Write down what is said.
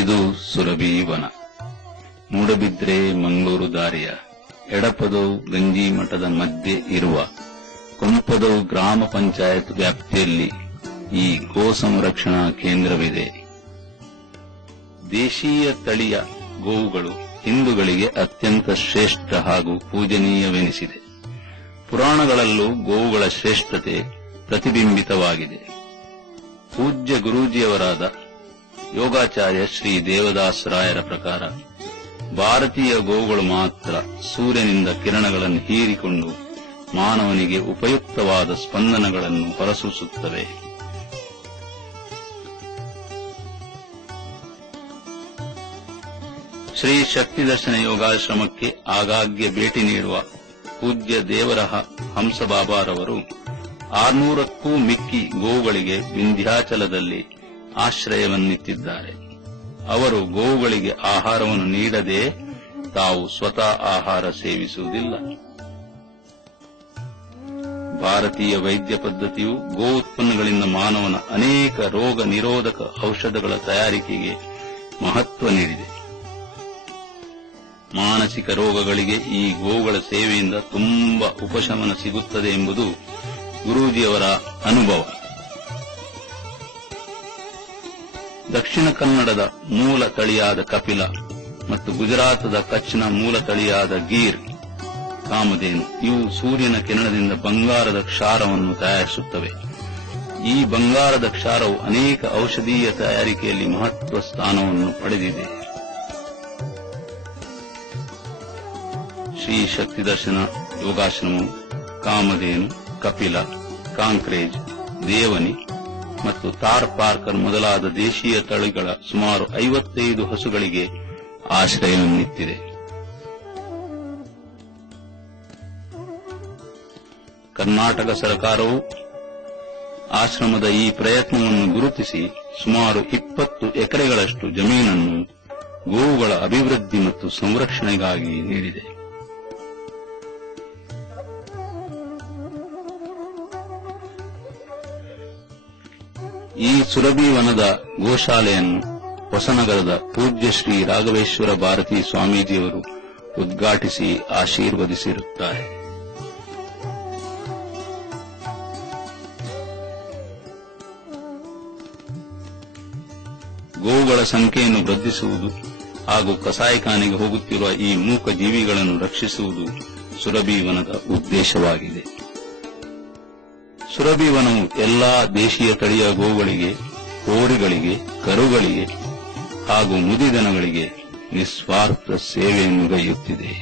ಇದು ಸುರಭಿ ವನ. ಮೂಡಬಿದ್ರೆ ಮಂಗಳೂರು ದಾರಿಯ ಎಡಪದವು ಗಂಜಿ ಮಠದ ಮಧ್ಯೆ ಇರುವ ಕೊಂಪದವು ಗ್ರಾಮ ಪಂಚಾಯತ್ ವ್ಯಾಪ್ತಿಯಲ್ಲಿ ಈ ಗೋ ಸಂರಕ್ಷಣಾ ಕೇಂದ್ರವಿದೆ. ದೇಶೀಯ ತಳಿಯ ಗೋವುಗಳು ಹಿಂದೂಗಳಿಗೆ ಅತ್ಯಂತ ಶ್ರೇಷ್ಠ ಹಾಗೂ ಪೂಜನೀಯವೆನಿಸಿದೆ. ಪುರಾಣಗಳಲ್ಲೂ ಗೋವುಗಳ ಶ್ರೇಷ್ಠತೆ ಪ್ರತಿಬಿಂಬಿತವಾಗಿದೆ. ಪೂಜ್ಯ ಗುರೂಜಿಯವರಾದ ಯೋಗಾಚಾರ್ಯ ಶ್ರೀ ದೇವದಾಸರಾಯರ ಪ್ರಕಾರ ಭಾರತೀಯ ಗೋವುಗಳು ಮಾತ್ರ ಸೂರ್ಯನಿಂದ ಕಿರಣಗಳನ್ನು ಹೀರಿಕೊಂಡು ಮಾನವನಿಗೆ ಉಪಯುಕ್ತವಾದ ಸ್ಪಂದನಗಳನ್ನು ಹೊರಸೂಸುತ್ತವೆ. ಶ್ರೀ ಶಕ್ತಿದರ್ಶನ ಯೋಗಾಶ್ರಮಕ್ಕೆ ಆಗಾಗ್ಗೆ ಭೇಟಿ ನೀಡುವ ಪೂಜ್ಯ ದೇವರ ಹಂಸಬಾಬಾರವರು 600ಕ್ಕೂ ಮಿಕ್ಕಿ ಗೋವುಗಳಿಗೆ ವಿಂಧ್ಯಾಚಲದಲ್ಲಿ ಆಶ್ರಯವನ್ನಿತ್ತಿದ್ದಾರೆ. ಅವರು ಗೋವುಗಳಿಗೆ ಆಹಾರವನ್ನು ನೀಡದೆ ತಾವು ಸ್ವತಃ ಆಹಾರ ಸೇವಿಸುವುದಿಲ್ಲ. ಭಾರತೀಯ ವೈದ್ಯ ಪದ್ಧತಿಯು ಗೋ ಉತ್ಪನ್ನಗಳಿಂದ ಮಾನವನ ಅನೇಕ ರೋಗ ನಿರೋಧಕ ಔಷಧಗಳ ತಯಾರಿಕೆಗೆ ಮಹತ್ವ ನೀಡಿದೆ. ಮಾನಸಿಕ ರೋಗಗಳಿಗೆ ಈ ಗೋವುಗಳ ಸೇವೆಯಿಂದ ತುಂಬಾ ಉಪಶಮನ ಸಿಗುತ್ತದೆ ಎಂಬುದು ಗುರೂಜಿಯವರ ಅನುಭವ. ದಕ್ಷಿಣ ಕನ್ನಡದ ಮೂಲ ತಳಿಯಾದ ಕಪಿಲ ಮತ್ತು ಗುಜರಾತದ ಕಚ್ನ ಮೂಲ ತಳಿಯಾದ ಗೀರ್, ಕಾಮಧೇನು ಇವು ಸೂರ್ಯನ ಕಿರಣದಿಂದ ಬಂಗಾರದ ಕ್ಷಾರವನ್ನು ತಯಾರಿಸುತ್ತವೆ. ಈ ಬಂಗಾರದ ಕ್ಷಾರವು ಅನೇಕ ಔಷಧೀಯ ತಯಾರಿಕೆಯಲ್ಲಿ ಮಹತ್ವ ಸ್ಥಾನವನ್ನು ಪಡೆದಿದೆ. ಶ್ರೀ ಶಕ್ತಿದರ್ಶನ ಯೋಗಾಶ್ರಮವು ಕಾಮಧೇನು, ಕಪಿಲ, ಕಾಂಕ್ರೇಜ್, ದೇವನಿ ಮತ್ತು ತಾರ್ ಪಾರ್ಕರ್ ಮೊದಲಾದ ದೇಶೀಯ ತಳಿಗಳ ಸುಮಾರು 55 ಹಸುಗಳಿಗೆ ಆಶ್ರಯವನ್ನಿತ್ತಿದೆ. ಕರ್ನಾಟಕ ಸರ್ಕಾರವು ಆಶ್ರಮದ ಈ ಪ್ರಯತ್ನವನ್ನು ಗುರುತಿಸಿ ಸುಮಾರು 20 ಎಕರೆಗಳಷ್ಟು ಜಮೀನನ್ನು ಗೋವುಗಳ ಅಭಿವೃದ್ಧಿ ಮತ್ತು ಸಂರಕ್ಷಣೆಗಾಗಿ ನೀಡಿದೆ. ಈ ಸುರಭಿ ವನದ ಗೋಶಾಲೆಯನ್ನು ಹೊಸನಗರದ ಪೂಜ್ಯ ಶ್ರೀ ರಾಘವೇಶ್ವರ ಭಾರತಿ ಸ್ವಾಮೀಜಿಯವರು ಉದ್ಘಾಟಿಸಿ ಆಶೀರ್ವದಿಸಿರುತ್ತಾರೆ. ಗೋವುಗಳ ಸಂಖ್ಯೆಯನ್ನು ವೃದ್ಧಿಸುವುದು ಹಾಗೂ ಕಸಾಯಿಖಾನೆಗೆ ಹೋಗುತ್ತಿರುವ ಈ ಮೂಕ ಜೀವಿಗಳನ್ನು ರಕ್ಷಿಸುವುದು ಸುರಭಿ ವನದ ಉದ್ದೇಶವಾಗಿದೆ. ಸುರಭಿ ವನವು ಎಲ್ಲಾ ದೇಶೀಯ ತಳಿಯ ಗೋವುಗಳಿಗೆ, ಹೋರಿಗಳಿಗೆ, ಕರುಗಳಿಗೆ ಹಾಗೂ ಮುದಿದನಗಳಿಗೆ ನಿಸ್ವಾರ್ಥ ಸೇವೆಯನ್ನು ಗೈಯುತ್ತಿದೆ.